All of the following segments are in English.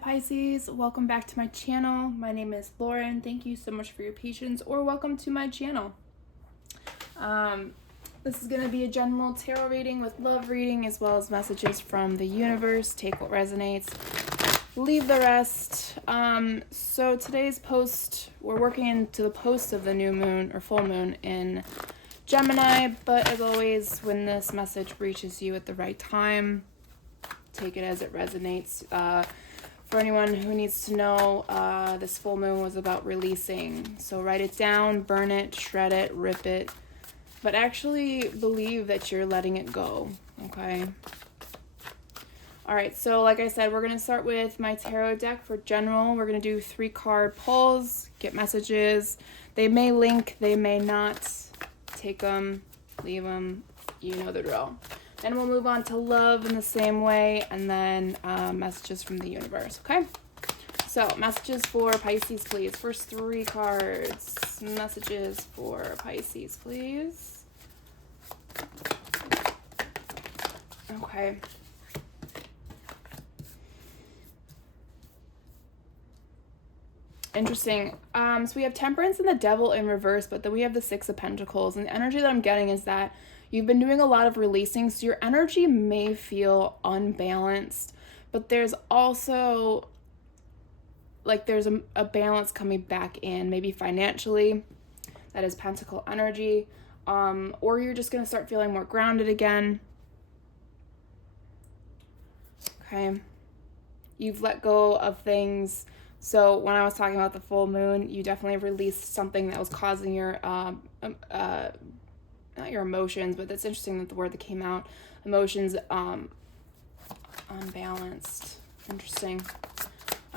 Pisces, welcome back to my channel. My name is Lauren. Thank you so much for your patience, or welcome to my channel. This is going to be a general tarot reading with love reading as well as messages from the universe. Take what resonates, leave the rest. So today's post, we're working into the post of the new moon or full moon in Gemini, but as always, when this message reaches you at the right time, take it as it resonates. For anyone who needs to know, this full moon was about releasing. So write it down, burn it, shred it, rip it, but actually believe that you're letting it go, okay? All right, so like I said, we're going to start with my tarot deck for general. We're going to do 3-card pulls, get messages. They may link, they may not. Take them, leave them, you know the drill. Then we'll move on to love in the same way, and then messages from the universe, okay? So, messages for Pisces, please. First 3 cards. Messages for Pisces, please. Okay. Interesting. So we have Temperance and the Devil in reverse, but then we have the 6 of Pentacles. And the energy that I'm getting is that you've been doing a lot of releasing, so your energy may feel unbalanced, but there's also, like, there's a balance coming back in, maybe financially. That is Pentacle energy. Or you're just going to start feeling more grounded again. Okay. You've let go of things. So when I was talking about the full moon, you definitely released something that was causing your, not your emotions, but that's interesting that the word that came out, emotions, unbalanced. Interesting.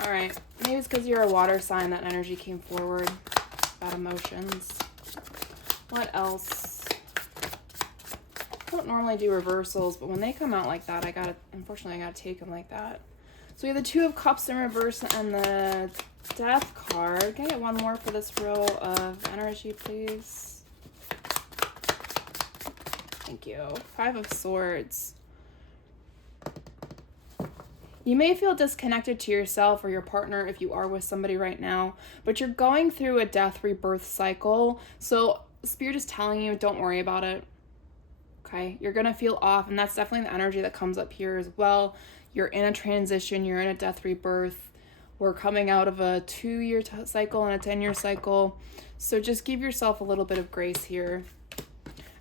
All right. Maybe it's because you're a water sign that energy came forward about emotions. What else? I don't normally do reversals, but when they come out like that, unfortunately, I gotta take them like that. So we have the 2 of Cups in reverse and the Death card. Can I get one more for this row of energy, please? Thank you. 5 of Swords. You may feel disconnected to yourself or your partner if you are with somebody right now, but you're going through a death rebirth cycle. So Spirit is telling you, don't worry about it. Okay? You're going to feel off, and that's definitely the energy that comes up here as well. You're in a transition. You're in a death rebirth. We're coming out of a 2-year cycle and a 10-year cycle. So just give yourself a little bit of grace here.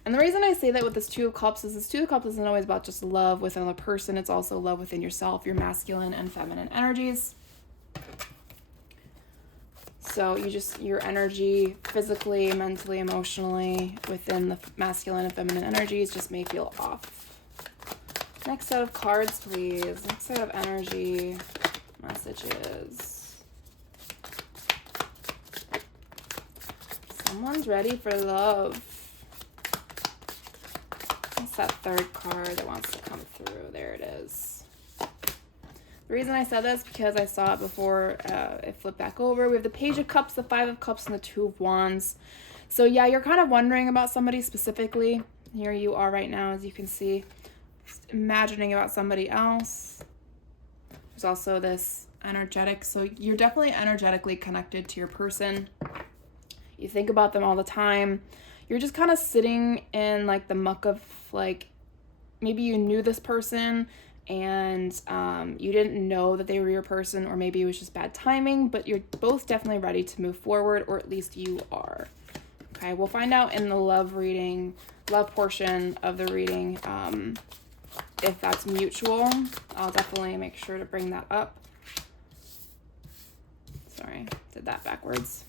And the reason I say that with this 2 of Cups is this 2 of Cups isn't always about just love with another person. It's also love within yourself, your masculine and feminine energies. So your energy physically, mentally, emotionally within the masculine and feminine energies just may feel off. Next set of cards, please. Next set of energy messages. Someone's ready for love. What's that 3rd card that wants to come through? There it is. The reason I said that is because I saw it before it flipped back over. We have the Page of Cups, the 5 of Cups, and the 2 of Wands. So yeah, you're kind of wondering about somebody specifically. Here you are right now, as you can see. Just imagining about somebody else. There's also this energetic. So you're definitely energetically connected to your person. You think about them all the time. You're just kind of sitting in like the muck of, like, maybe you knew this person and you didn't know that they were your person, or maybe it was just bad timing, but you're both definitely ready to move forward, or at least you are. Okay, we'll find out in the love portion of the reading if that's mutual. I'll definitely make sure to bring that up. Sorry, did that backwards.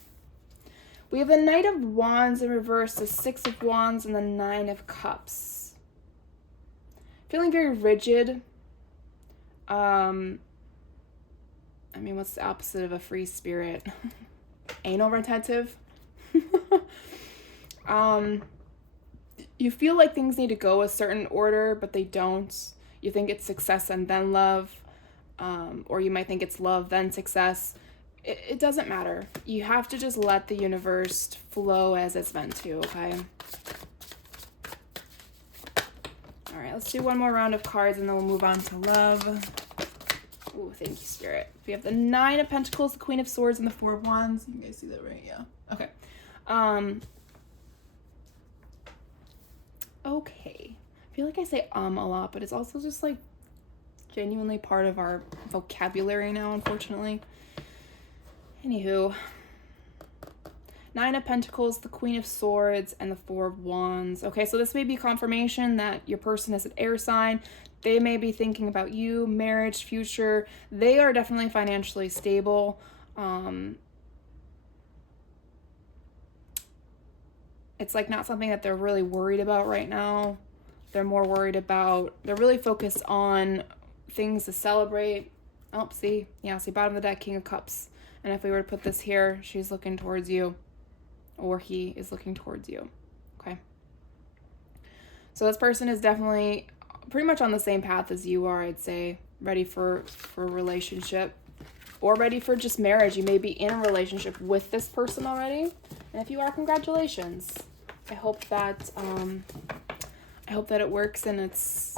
We have the Knight of Wands in reverse, the 6 of Wands, and the 9 of Cups. Feeling very rigid. I mean, what's the opposite of a free spirit? Anal retentive. You feel like things need to go a certain order, but they don't. You think it's success and then love, or you might think it's love then success. It doesn't matter. You have to just let the universe flow as it's meant to, okay? All right, let's do one more round of cards and then we'll move on to love. Ooh, thank you, Spirit. We have the Nine of Pentacles, the Queen of Swords, and the Four of Wands. You guys see that, right? Yeah. Okay. Okay. I feel like I say a lot, but it's also just like genuinely part of our vocabulary now, unfortunately. Anywho. Nine of Pentacles, the Queen of Swords, and the Four of Wands. Okay, so this may be confirmation that your person is an air sign. They may be thinking about you, marriage, future. They are definitely financially stable. It's like not something that they're really worried about right now. They're more worried about, they're really focused on things to celebrate. Oh, see, bottom of the deck, King of Cups. And if we were to put this here, she's looking towards you. Or he is looking towards you. Okay. So this person is definitely pretty much on the same path as you are, I'd say. Ready for a relationship. Or ready for just marriage. You may be in a relationship with this person already. And if you are, congratulations. I hope that it works and it's,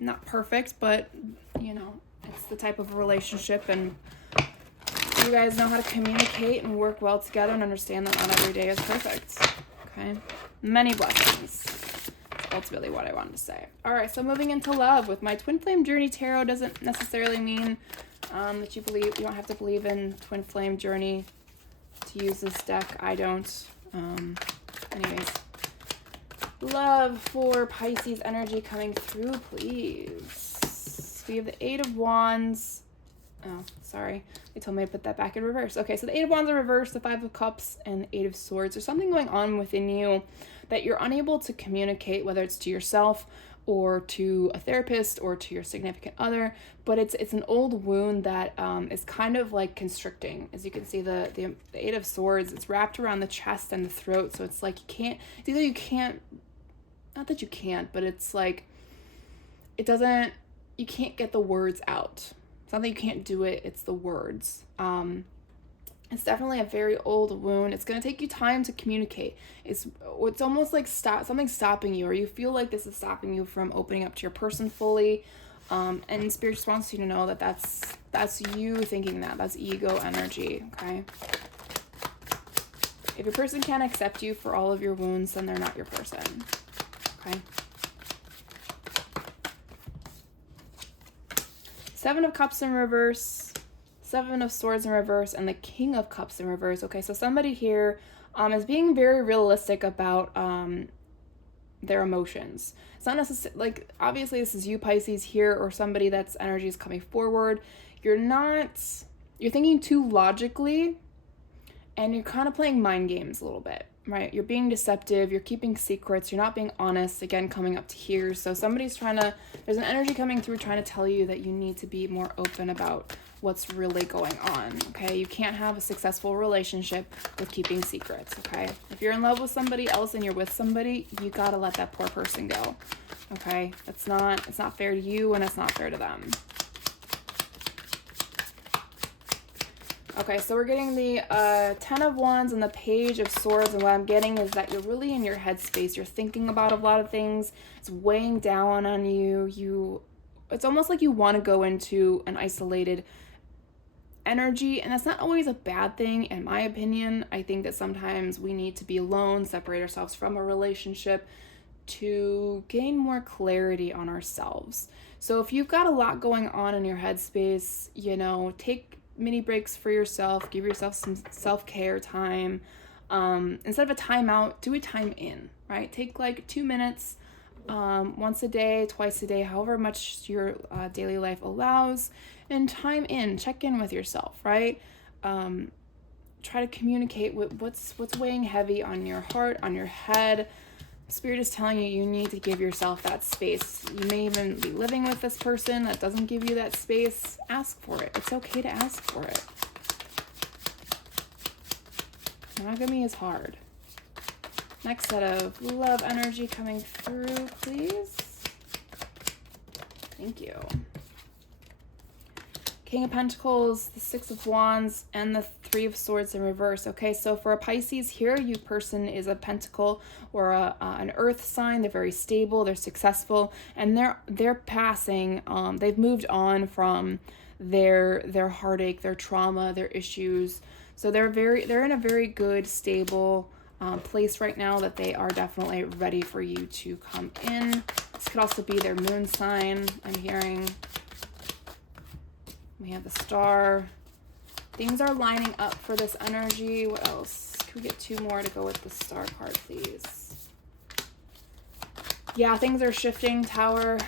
not perfect, but, it's the type of relationship and you guys know how to communicate and work well together and understand that not every day is perfect. Okay? Many blessings. That's really what I wanted to say. All right, so moving into love with my Twin Flame Journey Tarot doesn't necessarily mean that you don't have to believe in Twin Flame Journey to use this deck. I don't. Anyways. Love for Pisces energy coming through, please. We have the Eight of Wands. Oh, sorry. They told me to put that back in reverse. Okay, so the Eight of Wands in reverse, the Five of Cups, and the Eight of Swords. There's something going on within you that you're unable to communicate, whether it's to yourself or to a therapist or to your significant other, but it's an old wound that is kind of like constricting. As you can see, the Eight of Swords, it's wrapped around the chest and the throat, so it's like you can't, not that you can't, but it's like, you can't get the words out. It's not that you can't do it, it's the words. It's definitely a very old wound. It's going to take you time to communicate. It's almost like something's stopping you, or you feel like this is stopping you from opening up to your person fully. And Spirit just wants you to know that that's you thinking that's ego energy, okay? If your person can't accept you for all of your wounds, then they're not your person, okay? Seven of Cups in reverse, Seven of Swords in reverse, and the King of Cups in reverse. Okay, so somebody here is being very realistic about their emotions. It's not necessarily, like, obviously this is you, Pisces, here, or somebody that's energy is coming forward. You're thinking too logically, and you're kind of playing mind games a little bit, right? You're being deceptive, you're keeping secrets, you're not being honest, again, coming up to here. So there's an energy coming through trying to tell you that you need to be more open about what's really going on, okay? You can't have a successful relationship with keeping secrets, okay? If you're in love with somebody else and you're with somebody, you gotta let that poor person go, okay? It's not fair to you and it's not fair to them. Okay, so we're getting the Ten of Wands and the Page of Swords, and what I'm getting is that you're really in your headspace. You're thinking about a lot of things. It's weighing down on you. It's almost like you want to go into an isolated energy, and that's not always a bad thing, in my opinion. I think that sometimes we need to be alone, separate ourselves from a relationship to gain more clarity on ourselves. So if you've got a lot going on in your headspace, take mini breaks for yourself, give yourself some self-care time. Instead of a timeout, do a time in, right? Take like 2 minutes, once a day, twice a day, however much your daily life allows, and time in, check in with yourself, right? Try to communicate with what's weighing heavy on your heart, on your head. Spirit is telling you need to give yourself that space. You may even be living with this person that doesn't give you that space. Ask for it. It's okay to ask for it. Monogamy is hard. Next set of love energy coming through, please. Thank you. King of Pentacles, the Six of Wands, and the Three of Swords in reverse. Okay, so for a Pisces here, you person is a pentacle or an earth sign. They're very stable, they're successful, and they're passing, they've moved on from their heartache, their trauma, their issues. So they're in a very good, stable place right now that they are definitely ready for you to come in. This could also be their moon sign, I'm hearing. We have the Star. Things are lining up for this energy. What else? Can we get two more to go with the Star card, please? Yeah, things are shifting, Tower.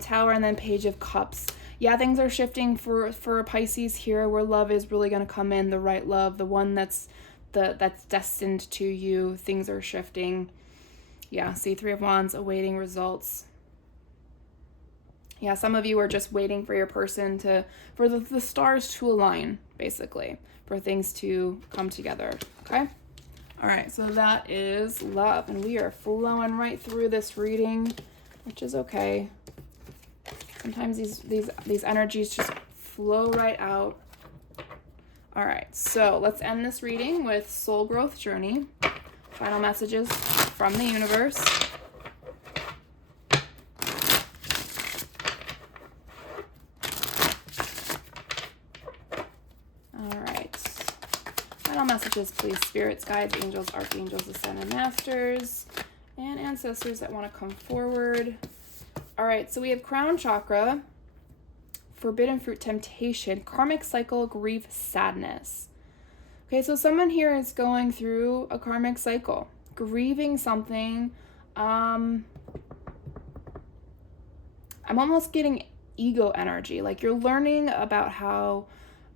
Tower, and then Page of Cups. Yeah, things are shifting for Pisces here, where love is really going to come in, the right love, the one that's destined to you. Things are shifting. Yeah, see, Three of Wands, awaiting results. Yeah, some of you are just waiting for your person for the stars to align, basically, for things to come together, okay? All right, so that is love, and we are flowing right through this reading, which is okay. Sometimes these energies just flow right out. All right, so let's end this reading with Soul Growth Journey. Final messages from the universe. All right. Final messages, please. Spirits, guides, angels, archangels, ascended masters, and ancestors that want to come forward. All right, so we have crown chakra, forbidden fruit, temptation, karmic cycle, grief, sadness. Okay, so someone here is going through a karmic cycle, grieving something. I'm almost getting ego energy. Like you're learning about how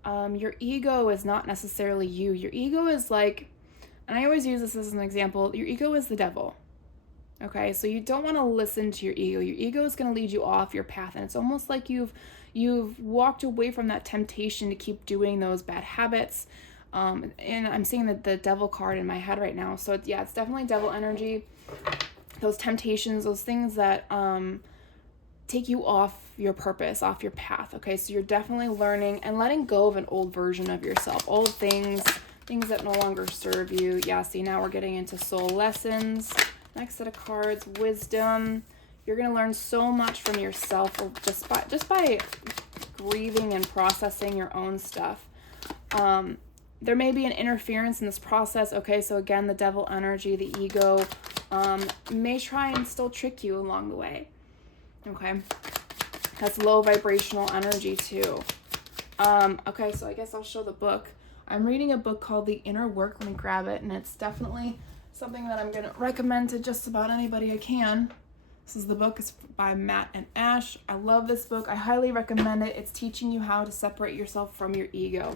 your ego is not necessarily you. Your ego is like, and I always use this as an example, your ego is the devil. Okay, so you don't want to listen to your ego. Your ego is going to lead you off your path, and it's almost like you've walked away from that temptation to keep doing those bad habits. And I'm seeing the devil card in my head right now. So it's definitely devil energy. Those temptations, those things that take you off your purpose, off your path. Okay, so you're definitely learning and letting go of an old version of yourself, old things that no longer serve you. Yeah, see, now we're getting into soul lessons. Next set of cards, wisdom. You're going to learn so much from yourself just by grieving and processing your own stuff. There may be an interference in this process. Okay, so again, the devil energy, the ego, may try and still trick you along the way. Okay, that's low vibrational energy too. Okay, so I guess I'll show the book. I'm reading a book called The Inner Work. Let me grab it, and it's definitely something that I'm going to recommend to just about anybody I can. This is the book. It's by Matt and Ash. I love this book. I highly recommend it. It's teaching you how to separate yourself from your ego.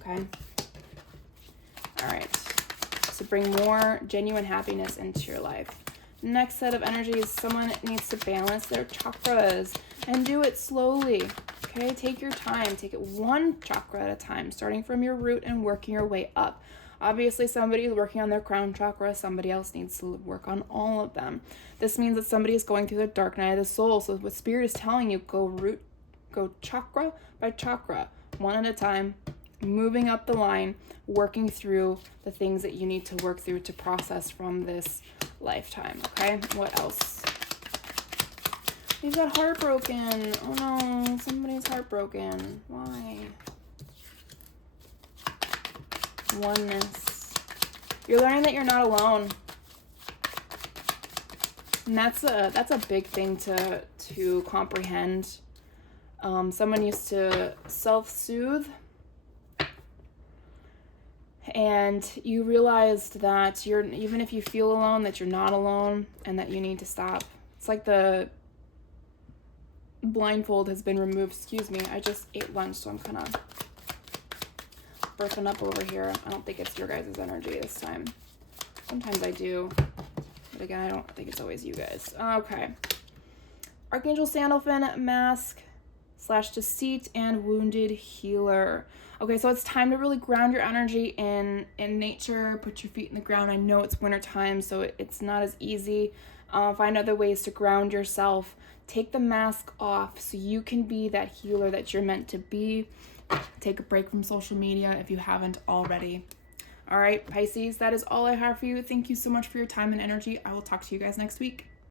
Okay? All right. To bring more genuine happiness into your life. Next set of energies, someone needs to balance their chakras and do it slowly. Okay? Take your time. Take it one chakra at a time, starting from your root and working your way up. Obviously, somebody is working on their crown chakra. Somebody else needs to work on all of them. This means that somebody is going through the dark night of the soul. So what Spirit is telling you, go chakra by chakra, one at a time, moving up the line, working through the things that you need to work through to process from this lifetime. Okay, what else? You've got heartbroken. Oh no, somebody's heartbroken. Why? Oneness. You're learning that you're not alone, and that's a big thing to comprehend. Someone used to self-soothe, and you realized that even if you feel alone, that you're not alone, and that you need to stop. It's like the blindfold has been removed. Excuse me, I just ate lunch, so I'm kind of burping up over here. I don't think it's your guys' energy this time. Sometimes I do, but again, I don't think it's always you guys. Okay. Archangel Sandalphon, Mask, deceit and wounded healer. Okay, so it's time to really ground your energy in nature. Put your feet in the ground. I know it's winter time, so it's not as easy. Find other ways to ground yourself. Take the mask off so you can be that healer that you're meant to be. Take a break from social media if you haven't already. All right, Pisces, that is all I have for you. Thank you so much for your time and energy. I will talk to you guys next week.